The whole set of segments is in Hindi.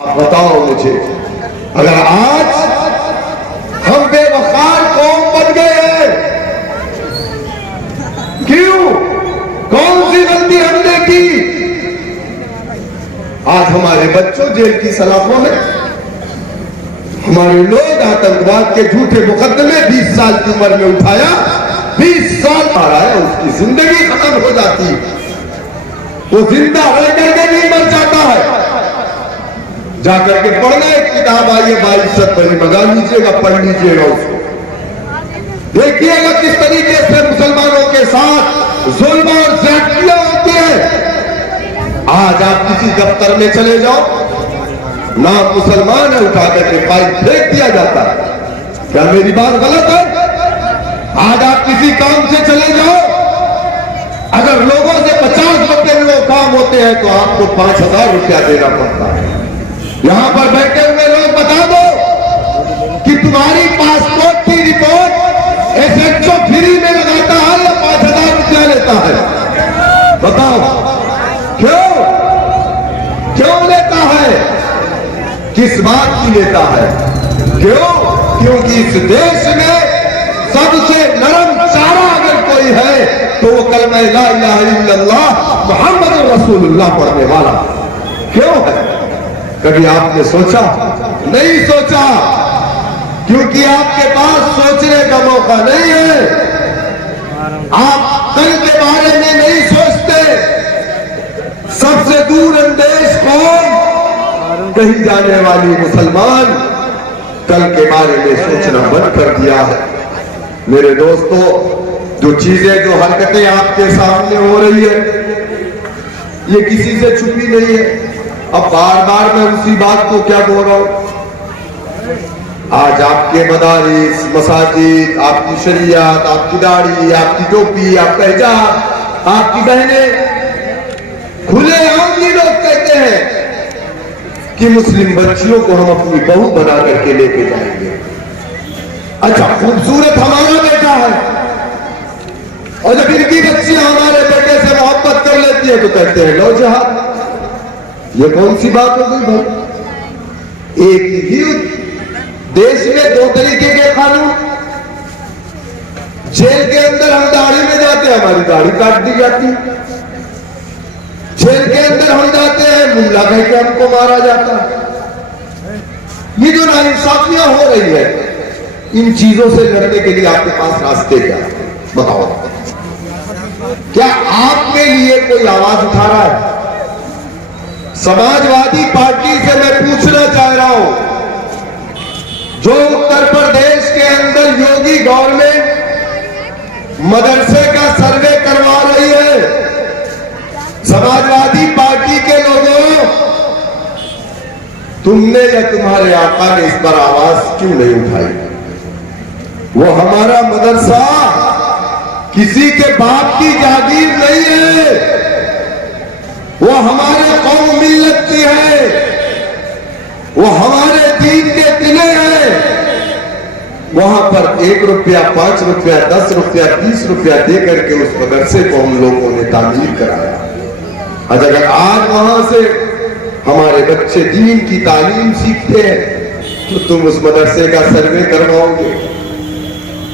बताओ मुझे, अगर आज हम बेवकार कौम बन गए हैं, क्यों? कौन सी गलती हमने की? आज हमारे बच्चों जेल की सलाखों में, हमारे लोग आतंकवाद के झूठे मुकदमे 20 साल की उम्र में उठाया, 20 साल आ रहा है, उसकी जिंदगी खत्म हो जाती है, वो जिंदा रह करके नहीं मर जाता है। जाकर के पढ़ना, एक किताब आई है 22 बनी, मंगा लीजिएगा, पढ़ लीजिएगा उसको, देखिएगा किस तरीके से मुसलमानों के साथ जुल्म और ज्यादतियां होती है। आज आप किसी दफ्तर में चले जाओ, नाम मुसलमान है, उठा करके फाइल फेंक दिया जाता है। क्या मेरी बात गलत है? आज आप किसी काम से चले जाओ, अगर लोगों से 50 रुपए में वो काम होते हैं तो आपको 5000 रुपया देना पड़ता है। यहां पर बैठे हुए लोग बता दो कि तुम्हारी पासपोर्ट की रिपोर्ट एसएचओ फ्री में लगाता है या 5000 रुपया लेता है? बताओ क्यों? क्यों लेता है? किस बात की लेता है? क्यों? क्योंकि इस देश में सबसे नरम चारा अगर कोई है तो वो कलमा ला इलाहा इल्लल्लाह मुहम्मद रसूलुल्लाह पढ़ने वाला। क्यों है? कभी आपने सोचा? नहीं सोचा, क्योंकि आपके पास सोचने का मौका नहीं है। आप कल के बारे में नहीं सोचते। सबसे दूर अंदेश कौन? कहीं जाने वाली मुसलमान कल के बारे में सोचना बंद कर दिया है। मेरे दोस्तों, जो चीजें, जो हरकतें आपके सामने हो रही है, ये किसी से छुपी नहीं है। अब बार बार मैं उसी बात को क्या बोल रहा हूं? आज आपके मदारिस, मसाजिद, आपकी शरीयत, आपकी दाढ़ी, आपकी टोपी, आपका हिजाब, आपकी बहनें, खुलेआम ये लोग कहते हैं कि मुस्लिम बच्चियों को हम अपनी बहू बना करके लेके जाएंगे। अच्छा, खूबसूरत हमारा बेटा है, और जब इनकी बच्चियां हमारे बेटे से मोहब्बत कर लेती है तो कहते हैं लो जहाद। ये कौन सी बात हो गई भाई? एक ही देश में दो तरीके के कानून। जेल के अंदर हम दाढ़ी में जाते हैं, हमारी दाढ़ी काट दी जाती। जेल के अंदर हम जाते हैं, मुल्ला कह के हमको मारा जाता है। ये जो नाइंसाफियां हो रही है, इन चीजों से लड़ने के लिए आपके पास रास्ते क्या है? बताओ, क्या आपके लिए कोई आवाज उठा रहा है? समाजवादी पार्टी से मैं पूछना चाह रहा हूं, जो उत्तर प्रदेश के अंदर योगी गवर्नमेंट मदरसे का सर्वे करवा रही है, समाजवादी पार्टी के लोगों, तुमने या तुम्हारे आका ने इस पर आवाज क्यों नहीं उठाई? वो हमारा मदरसा किसी के बाप की जागीर नहीं है, वो हमारे कौम मिल्लत की है, वो हमारे दीन के किले हैं। वहां पर 1 रुपया, 5 रुपया, 10 रुपया, 20 रुपया दे करके उस मदरसे को हम लोगों ने तामीर कराया। अगर आज वहां से हमारे बच्चे दीन की तालीम सीखते हैं तो तुम उस मदरसे का सर्वे करवाओगे?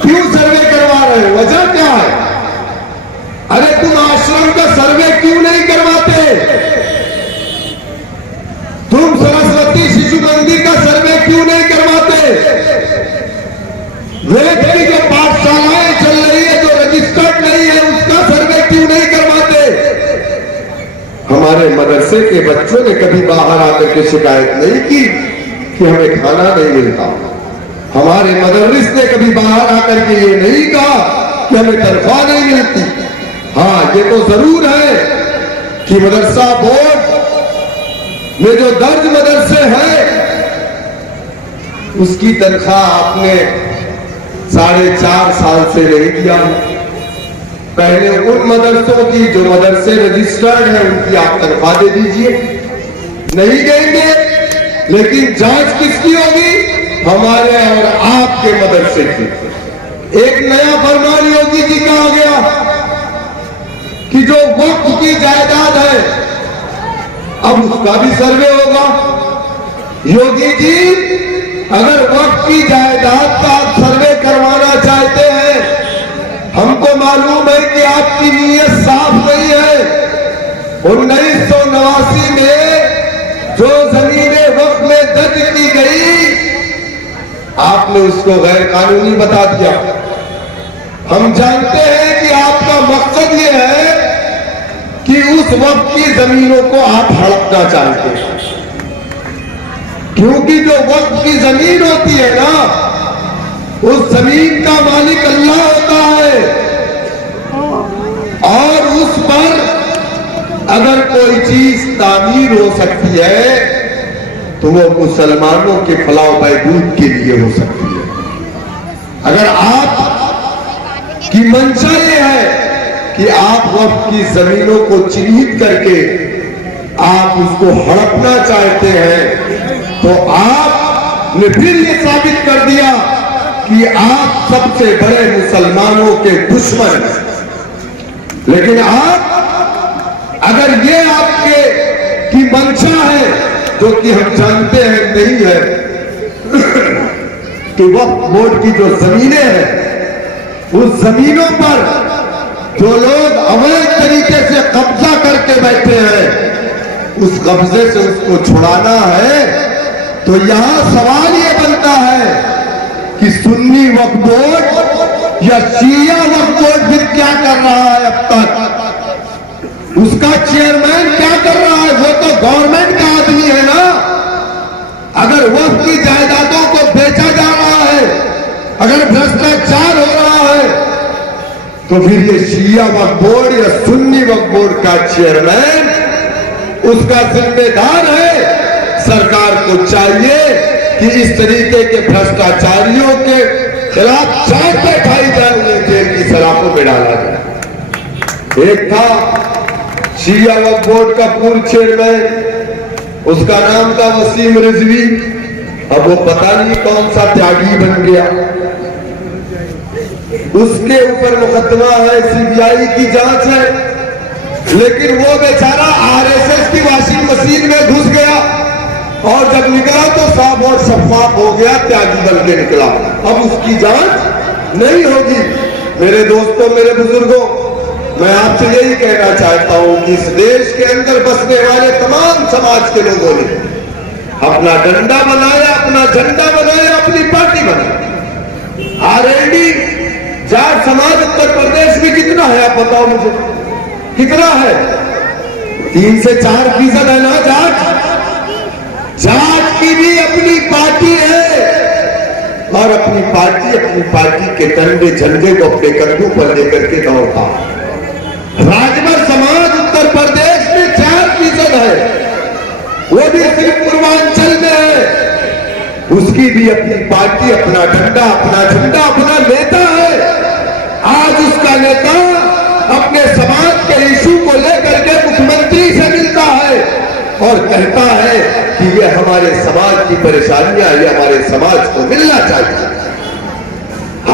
क्यों सर्वे करवा रहे हो? वजह क्या है? अरे तुम आश्रम का सर्वे क्यों नहीं करवाते? तुम सरस्वती शिशु मंदिर का सर्वे क्यों नहीं करवाते? वेद की जो पाठशालाएं चल रही है, जो रजिस्टर्ड नहीं है, उसका सर्वे क्यों नहीं करवाते? हमारे मदरसे के बच्चों ने कभी बाहर आकर के शिकायत नहीं की कि हमें खाना नहीं मिलता। हमारे मदरस ने कभी बाहर आकर के ये नहीं कहा कि हमें तनख्वाह नहीं मिलती। हाँ, ये तो जरूर है कि मदरसा बोर्ड में जो दर्ज मदरसे हैं, उसकी तनख्वाह आपने 4.5 साल से नहीं दिया। पहले उन मदरसों की जो मदरसे रजिस्टर्ड है उनकी आप तनख्वाह दे दीजिए। नहीं देंगे, लेकिन जांच किसकी होगी? हमारे और आपके मदरसे की। एक नया फरमान योगी जी का आ गया कि जो वक्त की जायदाद है, अब उसका भी सर्वे होगा। योगी जी, अगर वक्त की जायदाद का आप सर्वे करवाना चाहते हैं, हमको मालूम है कि आपकी नीयत साफ नहीं है। 1989 में जो जमीनें वक्त में दर्ज की गई, आपने उसको गैर कानूनी बता दिया। हम जानते हैं कि आपका मकसद ये है कि उस वक्त की जमीनों को आप हड़पना चाहते हैं, क्योंकि जो वक्त की जमीन होती है ना, उस जमीन का मालिक अल्लाह होता है, और उस पर अगर कोई चीज तामीर हो सकती है तो वो मुसलमानों के फलाह बहबूद के लिए हो सकती है। अगर आप की मंशा ये है कि आप वक्त की जमीनों को चिन्हित करके आप उसको हड़पना चाहते हैं, तो आपने फिर ये साबित कर दिया कि आप सबसे बड़े मुसलमानों के दुश्मन। लेकिन आप, अगर ये आपके की मंशा है, जो कि हम जानते हैं नहीं है, कि वक्फ बोर्ड की जो जमीनें हैं, उस जमीनों पर जो लोग अवैध तरीके से कब्जा करके बैठे हैं, उस कब्जे से उसको छुड़ाना है, तो यहां सवाल ये बनता है कि सुन्नी वक्फ बोर्ड या शिया वक्फ बोर्ड भी क्या कर रहा है अब तक? उसका चेयरमैन क्या कर रहा है? वो तो गवर्नमेंट का आदमी है ना। अगर वक्फ की जायदादों को बेचा जा रहा है, अगर भ्रष्टाचार हो रहा है, तो फिर ये शिया वक्फ बोर्ड या सुन्नी वक्फ बोर्ड का चेयरमैन उसका जिम्मेदार है। सरकार को चाहिए कि इस तरीके के भ्रष्टाचारियों के खिलाफ जांच बैठाई जाए, उन्हें जेल की सलाखों में डाला जाए। एक था शिया वक्फ बोर्ड का पूर्व चेयरमैन, उसका नाम था वसीम रिजवी। अब वो पता नहीं कौन सा त्यागी बन गया। उसके ऊपर मुकदमा है, सीबीआई की जांच है, लेकिन वो बेचारा आरएसएस की वॉशिंग मशीन में घुस गया और जब निकला तो साफ और शफाफ हो गया, त्यागी बन के निकला। अब उसकी जांच नहीं होगी। मेरे दोस्तों, मेरे बुजुर्गों, मैं आपसे यही कहना चाहता हूं कि इस देश के अंदर बसने वाले तमाम समाज के लोगों ने अपना डंडा बनाया, अपना झंडा बनाया, अपनी पार्टी बनाई। आरएलडी जाट समाज उत्तर प्रदेश में कितना है आप बताओ मुझे, कितना है? 3 से 4% है ना जाट। जाट की भी अपनी पार्टी है, और अपनी पार्टी के डंडे झंडे को अपने कंधों पर लेकर के दौड़ता है। राजभर समाज उत्तर प्रदेश में 4% है, वो भी सिर्फ पूर्वांचल में है। उसकी भी अपनी पार्टी, अपना डंडा, अपना झंडा, अपना नेता है। आज उसका नेता अपने समाज के इशू को लेकर के मुख्यमंत्री से मिलता है और कहता है कि ये हमारे समाज की परेशानियां, ये हमारे समाज को मिलना चाहिए।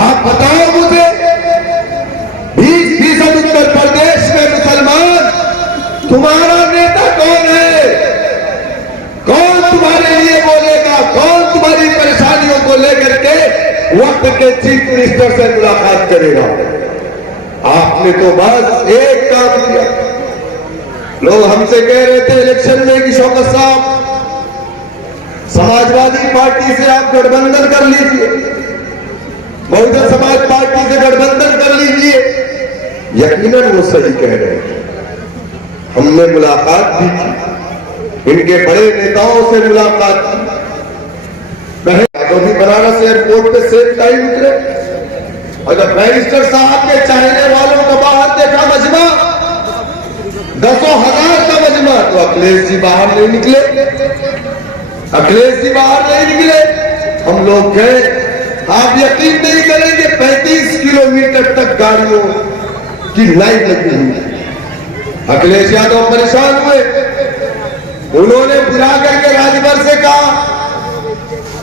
आप बताओ मुझे, 20% उत्तर प्रदेश में मुसलमान, तुम्हारा नेता कौन है? कौन तुम्हारे लिए बोलेगा? कौन तुम्हारी परेशानियों को लेकर के वक्त के चीफ मिनिस्टर से मुलाकात करेगा? आपने तो बस एक काम किया। लोग हमसे कह रहे थे इलेक्शन में कि शौकत साहब, समाजवादी पार्टी से आप गठबंधन कर लीजिए, बहुजन समाज पार्टी से गठबंधन कर लीजिए। यकीनन वो सही कह रहे हैं। हमने मुलाकात भी की, इनके बड़े नेताओं से मुलाकात की। कभी बनारस एयरपोर्ट पे सेम टाइम उतरे और जब बैरिस्टर साहब के चाहने वालों का बाहर देखा मजमा, 10,000 का मजमा, तो अखिलेश जी बाहर नहीं निकले। अखिलेश जी बाहर नहीं निकले। हम लोग गए, आप यकीन नहीं करेंगे, 35 किलोमीटर तक गाड़ियों की लाइन लगी हुई। अखिलेश यादव परेशान हुए। उन्होंने बुला करके राजभर से कहा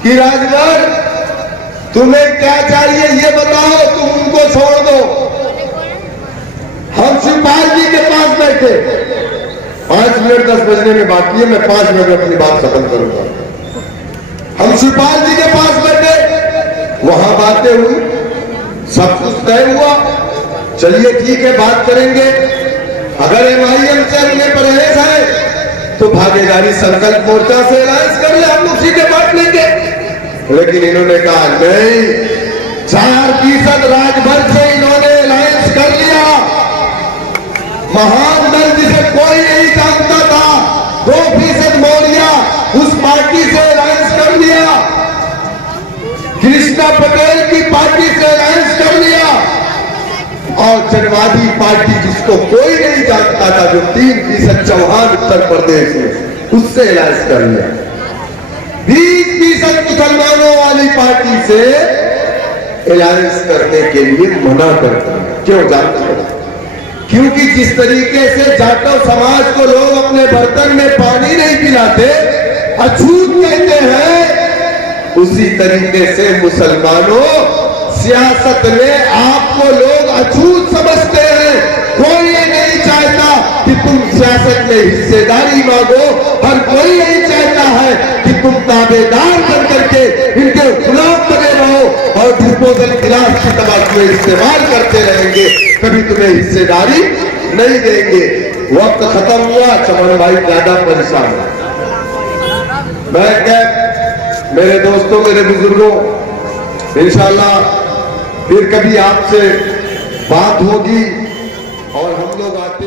कि राजभर, तुम्हें क्या चाहिए ये बताओ, तुम उनको छोड़ दो। हम शिवपाल जी के पास बैठे, 5 मिनट 10 बजने में बाकी है, मैं 5 मिनट में अपनी बात खत्म करूंगा। हम शिवपाल जी के पास बैठे, वहां बातें हुई, सब कुछ तय हुआ। चलिए ठीक है, बात करेंगे। अगर MIM से हमने परहेज है तो भागीदारी संकल्प मोर्चा से अलायंस कर ले, हम लोग सीधे बांट लेंगे। लेकिन इन्होंने कहा नहीं, 4% राजभर से इन्होंने अलायंस कर लिया। महान दल जिसे कोई नहीं जानता था, 2% मौर्या, उस पार्टी से अलायंस कर लिया। कृष्णा पटेल की पार्टी से अलायंस कर लिया। और जनवादी पार्टी जिसको कोई नहीं जानता था, जो 3% चौहान उत्तर प्रदेश में, उससे अलायंस कर लिया। 20% मुसलमानों वाली पार्टी से अलायंस करने के लिए मना करते हैं। क्यों जानते हो? क्योंकि जिस तरीके से जाटव समाज को लोग अपने बर्तन में पानी नहीं पिलाते, अछूत कहते हैं, उसी तरीके से मुसलमानों सियासत में आपको लोग अछूत समझते हैं। कोई ये नहीं चाहता कि तुम सियासत में हिस्सेदारी मांगो, हर कोई यही चाहता है कि तुम ताबेदार बन करके इनके गुलाम बने रहो और डिस्पोजल गिलास की तरह इस्तेमाल करते रहेंगे, कभी तुम्हें हिस्सेदारी नहीं देंगे। वक्त खत्म हुआ, चमन भाई ज्यादा परेशान है। मैं क्या, मेरे दोस्तों, मेरे बुजुर्गों, इंशाल्लाह फिर कभी आपसे बात होगी और हम लोग आते